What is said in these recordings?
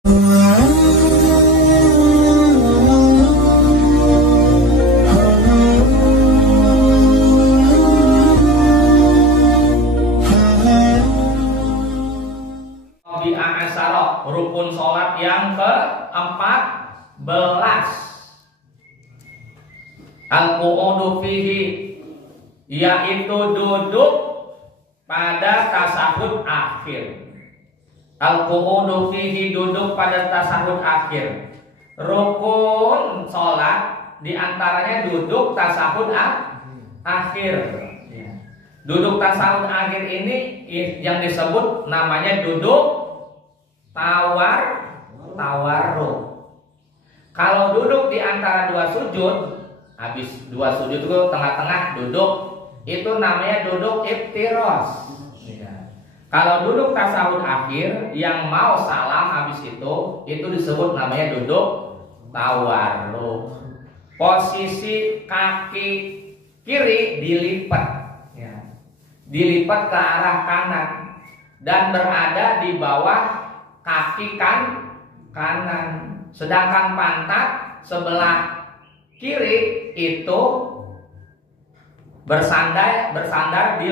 Rukun sholat yang ke-14, al-qu'udu fihi, yaitu duduk pada tasahud akhir. Al-qu'udu fihi, duduk pada tasahud akhir. Rukun sholat diantaranya duduk tasahud akhir. Duduk tasahud akhir ini yang disebut namanya duduk tawarruk. Kalau duduk di antara dua sujud, habis dua sujud itu tengah-tengah duduk, itu namanya duduk iftiros. Kalau duduk tasawuf akhir yang mau salam habis itu disebut namanya duduk tawarruk. Posisi kaki kiri dilipat ke arah kanan dan berada di bawah kaki kanan, sedangkan pantat sebelah kiri itu bersandar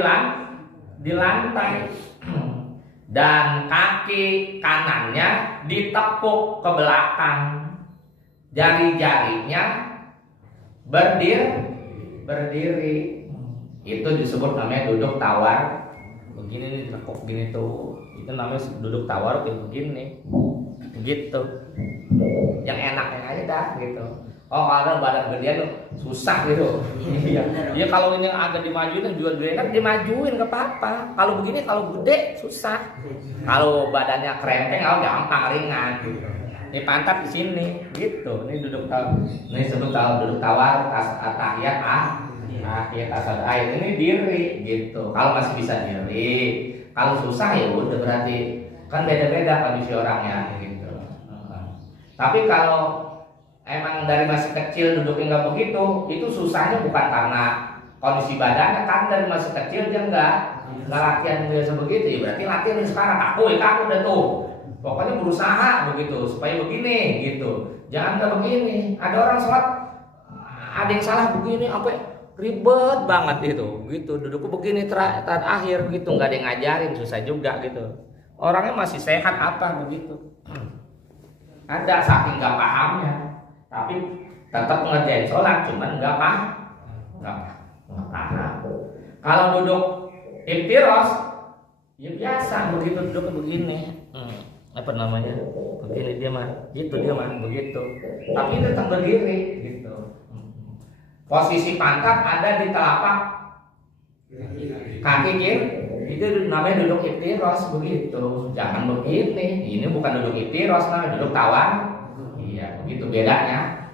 di lantai dan kaki kanannya ditekuk ke belakang, jari-jarinya berdiri. Itu disebut namanya duduk tawar. Begini nih, ditekuk gini tuh. Itu namanya duduk tawar kayak begini, gitu. Yang enaknya aja dah gitu. Oh kalau badan gedean susah gitu. Iya kalau ini agak dimajuin juga gede kan dimajuin ke apa. Kalau begini kalau gede susah. Kalau badannya krempeng kalau gampang ringan. Ini pantat di sini gitu. Ini duduk tawar. Ini sebut duduk tawar tahiyat akhir asal air ini diri gitu. Kalau masih bisa diri. Kalau susah ya udah berarti kan beda-beda kondisi orangnya gitu. Tapi kalau emang dari masih kecil duduknya nggak begitu, itu susahnya bukan karena kondisi badannya, kan dari masih kecil dia nggak latihan biasa begitu. Ya berarti latihan sekarang kaku udah tuh. Pokoknya berusaha begitu supaya begini gitu. Jangan nggak begini. Ada orang sholat ada yang salah begini apa ribet banget itu gitu, dudukku begini terakhir gitu, nggak ada yang ngajarin, susah juga gitu. Orangnya masih sehat apa begitu, ada saking nggak pahamnya, tapi tetap ngerjain sholat, cuman nggak paham. Kalau duduk iftiros ya biasa begitu, duduk begini, apa namanya begini dia mah begitu, tapi tetap berdiri gitu. Posisi pantat ada di telapak kaki kiri, itu namanya duduk iftiros begitu. Jangan begini, ini bukan duduk iftiros, namanya duduk tawar. Iya, begitu bedanya.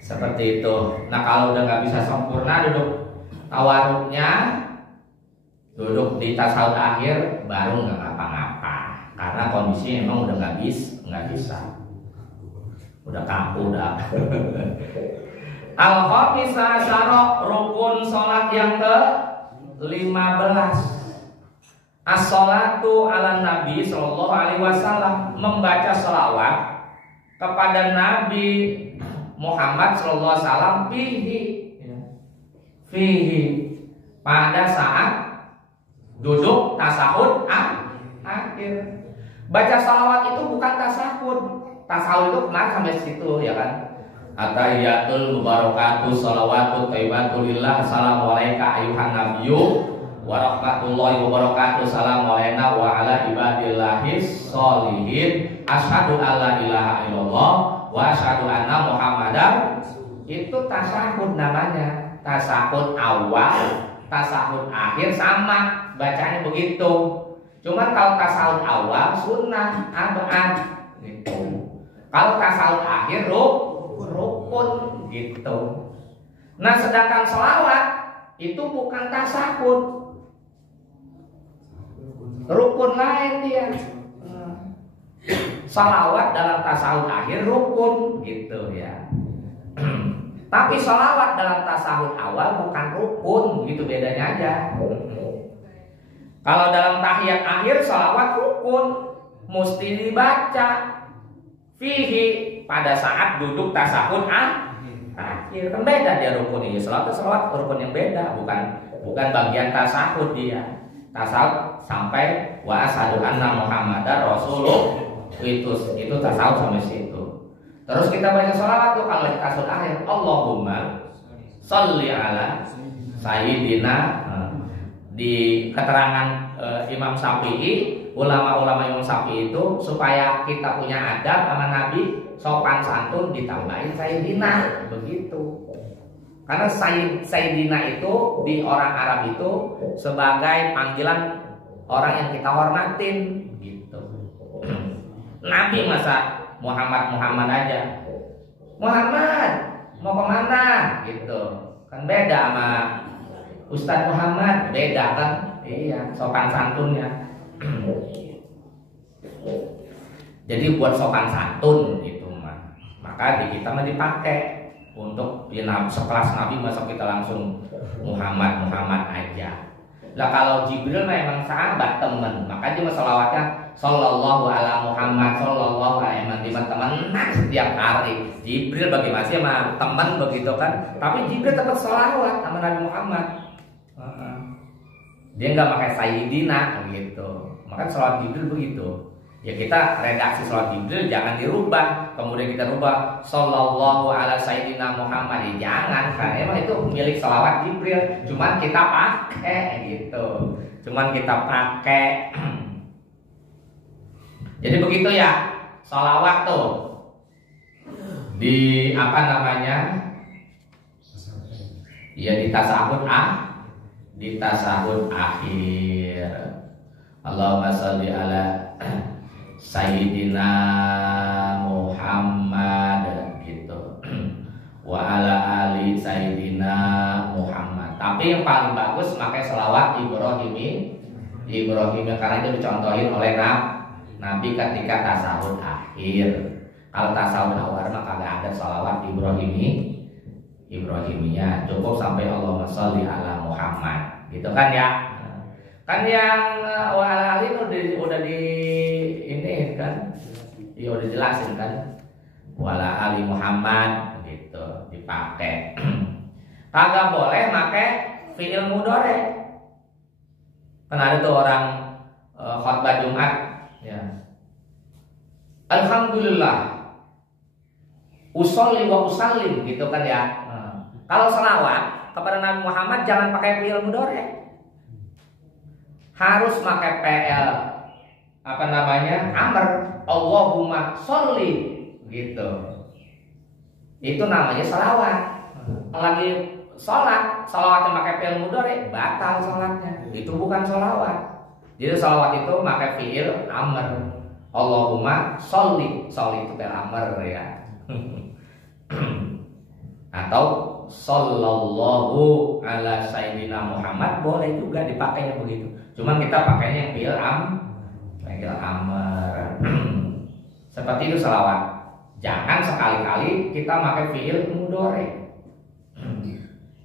Seperti itu. Nah kalau udah nggak bisa sempurna duduk tawaruknya, duduk di tasawuf akhir baru nggak ngapa-ngapa, karena kondisi emang udah nggak bisa. Udah kaku udah. Al-khamisah asyara, rukun sholat yang ke-15. As-sholatu ala Nabi sallallahu alaihi wasallam, membaca sholawat kepada Nabi Muhammad sallallahu alaihi wasallam fihi pada saat duduk tasahud akhir. Baca sholawat itu bukan tasahud. Tasawuf itu kemarin sampai situ ya kan. Atahiyatul mubarakatuh sholawatu thayyibatu lillah, assalamualaikum ayuhan nabiyyu wa rahmatullahi wa barakatuh, assalamu alaina wa ala ibadillahis sholihin, asyhadu alla ilaha illallah wa asyhadu anna muhammadar. Itu tasahud namanya. Tasahud awal, tasahud akhir sama bacanya begitu. Cuman kalau tasahud awal sunnah abad gitu. Kalau tasawuf akhir rukun gitu. Nah sedangkan sholawat itu bukan tasawuf, rukun lain dia. Sholawat dalam tasawuf akhir rukun gitu ya. Tapi sholawat dalam tasawuf awal bukan rukun gitu, bedanya aja. Kalau dalam tahiyat akhir salawat rukun mesti dibaca fihi pada saat duduk tasahud akhir. Kan beda dia rukun ini. Salawat rukun yang beda, bukan bagian tasahud dia. Tasawuf sampai wa asyhadu anna muhammadar rasulullah itu tasawuf sampai situ. Terus kita baca sholawat tuh kalau di tasawuf akhir, Allahumma sholli ala sayyidina. Di keterangan Imam Syafi'i, ulama-ulama Imam Syafi'i itu supaya kita punya adab sama Nabi, sopan santun ditambahin sayyidina begitu. Karena sayyidina itu di orang Arab itu sebagai panggilan orang yang kita hormatin gitu. Nabi masa Muhammad aja. Muhammad mau kemana gitu. Kan beda sama Ustadz Muhammad, beda kan? Iya, sopan santunnya. Jadi buat sopan santun gitu mah. Maka di kita mah dipakai untuk ya, sekelas Nabi masa kita langsung Muhammad aja. Lah kalau Jibril memang sahabat teman, maka dia sholawatnya sallallahu ala Muhammad sallallahu alaihi teman setiap hari. Jibril bagi masih sama teman begitu kan, tapi Jibril tetap sholawat sama Nabi Muhammad. Dia nggak pakai sayyidina gitu. Maka sholawat Jibril begitu. Ya kita redaksi sholat Jibril jangan dirubah, kemudian kita rubah sallallahu ala sayyidina Muhammad. Jangan, karena emang itu milik sholawat Jibril, cuman kita pakai gitu. Jadi begitu ya sholawat tuh di apa namanya? Ya di tasahud akhir. Allahumma sholli ala Sayyidina Muhammad gitu. Wa ala ali Sayyidina Muhammad. Tapi yang paling bagus pakai selawat Ibrahimi karena itu dicontohin oleh Nabi ketika tasawuf akhir. Kalau tasawuf awal maka kagak ada selawat Ibrahimiyah. Cukup sampai Allahumma sholli ala Muhammad. Gitu kan ya? Kan yang wa ala ali udah di ini kan, ya udah jelasin kan, wala ali Muhammad gitu dipakai. Kagak boleh pakai fi'il mudhari. Kan ada tuh orang khutbah Jumat, ya. Alhamdulillah, usolli wa usallim gitu kan ya. Kalau selawat kepada Nabi Muhammad jangan pakai fi'il mudhari. Harus pakai PL apa namanya amr, Allahumma sholli gitu. Itu namanya salawat. Lagi salawatnya pakai fi'il mudhari batal salatnya. Itu bukan salawat. Jadi salawat itu pakai fi'il amr, Allahumma sholli itu fi'il amr ya. Atau sallallahu ala sayyidina Muhammad boleh juga dipakainya begitu. Cuman kita pakainya yang fi'il amr. Seperti itu salawat. Jangan sekali-kali kita pakai fi'il mudhari.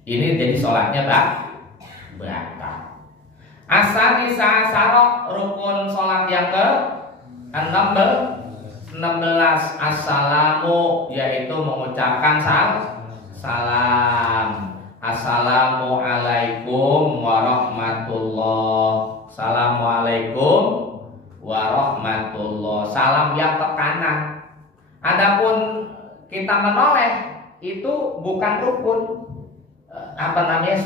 Ini jadi sholatnya batal. As-sadisa asara, rukun sholat yang ke 16 assalamu, yaitu mengucapkan salam. Assalamualaikum warahmatullah. Assalamualaikum warahmatullah. Salam yang ke kanan. Adapun kita menoleh itu bukan rukun, apa namanya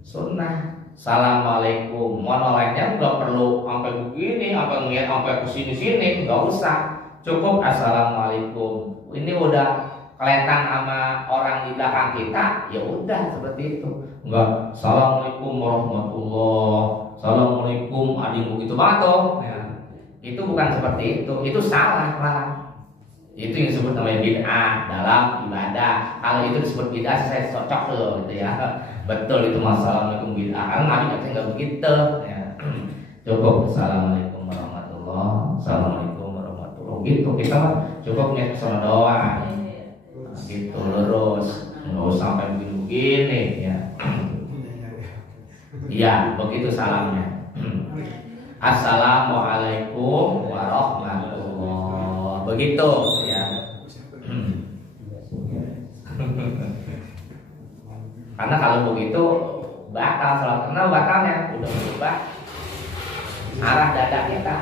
sunnah. Assalamualaikum. Menolehnya nggak perlu sampai begini, sampai ke sini, nggak usah. Cukup assalamualaikum. Ini udah kelihatan sama orang di belakang kita, ya udah seperti itu. Enggak, assalamualaikum warahmatullah, assalamualaikum adikmu gitu banget tuh. Ya. Itu bukan seperti itu salah lah. Itu yang disebut namanya bid'ah dalam ibadah. Kalau itu disebut bid'ah saya cocok loh gitu ya. Betul itu assalamualaikum bid'ah. Karena Nabi katanya nggak begitu. Ya. Cukup assalamualaikum warahmatullah, assalamualaikum warahmatullah. Gitu kita cukup niat sholat doa. Gitu lurus, nggak usah sampai begini ya. Iya, begitu salamnya. Assalamualaikum warahmatullah. Begitu ya. Karena kalau begitu batal sholat, karena batalnya udah berubah arah dada kita,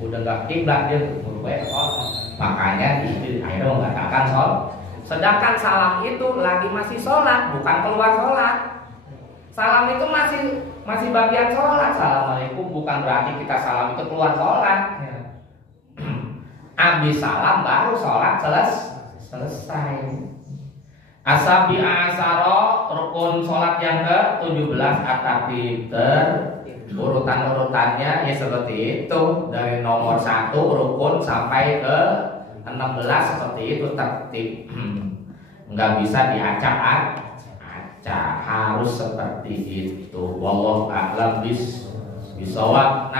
udah nggak kiblat dia berubah sholat. Makanya itu akhirnya mengatakan sholat. Sedangkan salam itu lagi masih sholat, bukan keluar sholat. Salam itu masih bagian sholat. Assalamualaikum bukan berarti kita salam itu keluar sholat. Abis salam baru sholat selesai. Asabi asaro rukun sholat yang ke-17 at-takbir. Urutan-urutannya ya seperti itu, dari nomor 1 rukun sampai ke 16 seperti itu tertib. Nggak bisa diacak-acak, harus seperti itu. Wallahu a'lam bishawab.